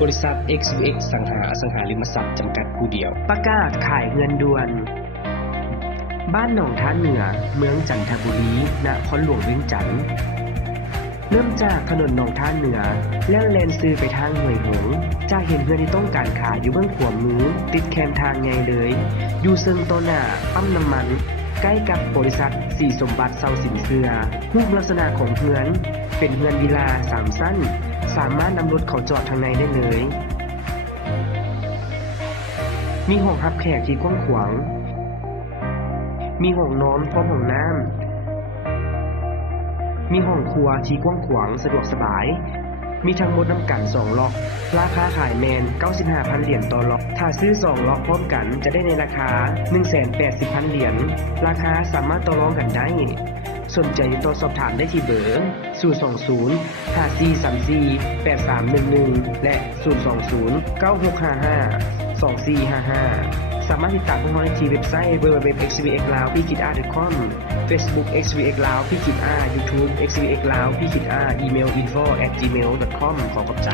บริษัท XVX สังหาอสังหาริมทรัพย์จำกัดผู้เดียวประกาศขายเงินด่วนบ้านหนองท่าเหนือเมืองจันทบุรีนครหลวงเวียงจันทน์เริ่มจากถนนหนองท่าเหนือแล้วเลนซื้อไปทางห้วยหงส์จะเห็นเพื่อนที่ต้องการขายอยู่เบื้องขวามือติดแคมทางไงเลยอยู่ซึ่งต้นหน้าปั๊มน้ำมันใกล้กับบริษัทสีสมบัติเซาสินเสือรูปลักษณะของเพื่อนเป็นเฮือนวิลา3ชั้นสามารถนำรถเขาจอดทางในได้เลยมีห้องรับแขกที่กว้างขวางมีห้องนอนพร้อมห้องน้ำมีห้องครัวที่กว้างขวางสะดวกสบายมีทั้งหมดน้ำกัน2ล็อกราคาขายแมน 95,000 เหรียญต่อล็อกถ้าซื้อ2ล็อกพร้อมกันจะได้ในราคา 180,000 เหรียญราคาสามารถต่อรองกันได้สนใจติดต่อสอบถามได้ที่เบอร์020 5434 8311และ020 9655 2455สามารถติดตามพวกเราได้ที่เว็บไซต์ www.xvxlao.com Facebook xvx lao YouTube xvx lao อีเมล info@gmail.com ขอขอบใจ